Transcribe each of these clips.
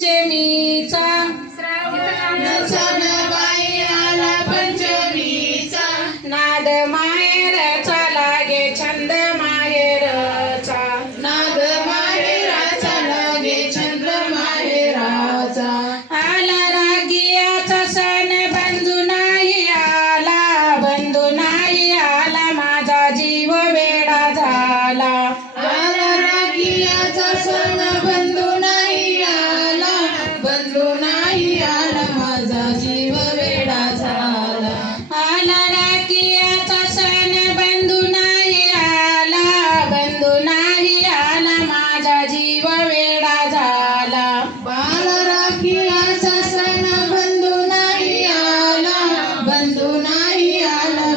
पंचमीचा सण बाई आला पंचमीचा नाद माहेरचा लागे छंद माहेरचा नाद माहेराचा लागे छंद माहेराचा आला रागियाचा सण बंधू नाही आला माझा जीव वेडा झाला आला रागियाचा सण बंधू नाही आला माझा जीव वेडा झाला आला रागियाचा सण बंधू नाही आला माझा जीव वेडा झाला बाल राखियाचा सण बंधू नाही आला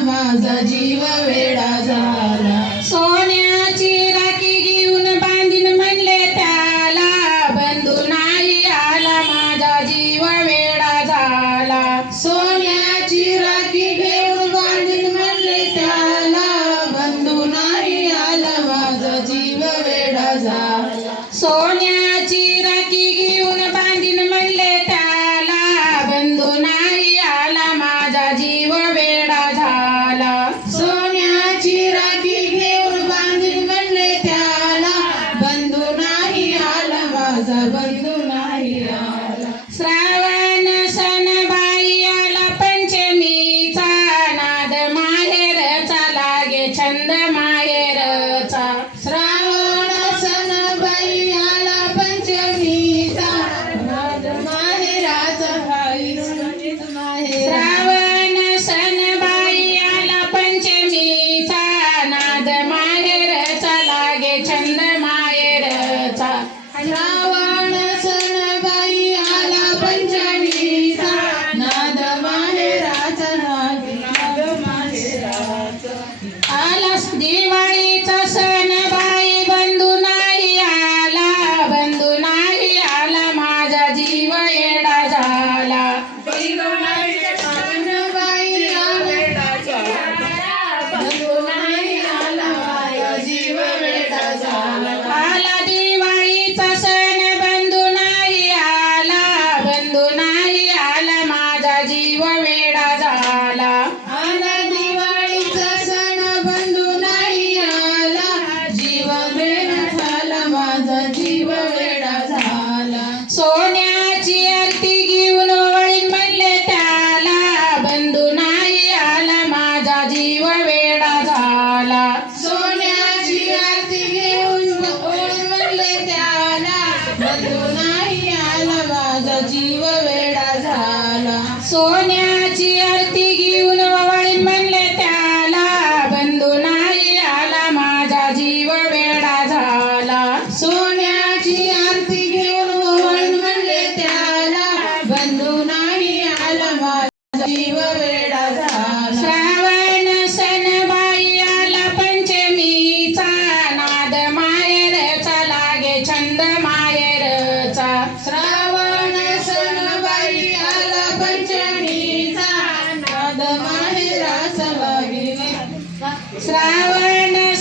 माझा जीव वेडा झाला सोन्याची राखी घेऊन बांधीन म्हणले त्याला बंधू नाही आला माझा जीव वेडा झाला सोन्याची राखी घेऊन बांधीन म्हणले त्याला बंधू नाही आला माझा जीव वेडा झाला सोन्याची राखी घेऊन बांधीन म्हणले त्याला बंधू नाही आला माझा जीव वेडा झाला सोन्याची राखी घेऊन बांधीन म्हणले त्याला बंधू नाही आला माझा बंधू नाही आला श्रावण सण बाई आला पंचमीचा नाद माहेरचा लागे छंद माहेरचा श्रावण सण बाई आला पंचमीचा नाद माहेराचा हाई संगीत माहेर श्रावण सण बाई आला पंचमीचा नाद माहेरचा लागे छंद माहेरचा श्रावण सण बाई आला पंचमीचा नाद माहेराचा नाद माहेराचा आला दिवाळीचा सण बाई बंधू नाही आला माझा जीव येडा झाला सण बाई बंधू नाही आला माझा जीव वेडा झाला आला दिवाळीचा सण बंधू नाही आला माझा जीव वेडा झाला आला दिवाळीचा सण बंधू नाही आला जीव वेडा झाला माझा जीव वेडा झाला सोन्याची आरती घेऊन वळीन म्हणले त्याला बंधू नाही आला माझा जीव वेडा झाला सोन्याची आरती घेऊन ओळून म्हणले त्याला बंधू नाही आला माझा जीव वेडा झाला सोन्याची आरती घेऊन वळीन म्हणले त्याला बंधू नाही आला माझा जीव वेडा झाला सोन्याची आरती घेऊन ओवाळून म्हणले त्याला बंधू नाही आला माझा जीव वेडा झाला श्रावण सण बाई आला पंचमीचा नाद माहेरचा लागे छंद माहेरचा श्रावण सण बाई आला पंचमीचा नाद माहेराचा लागे श्रावण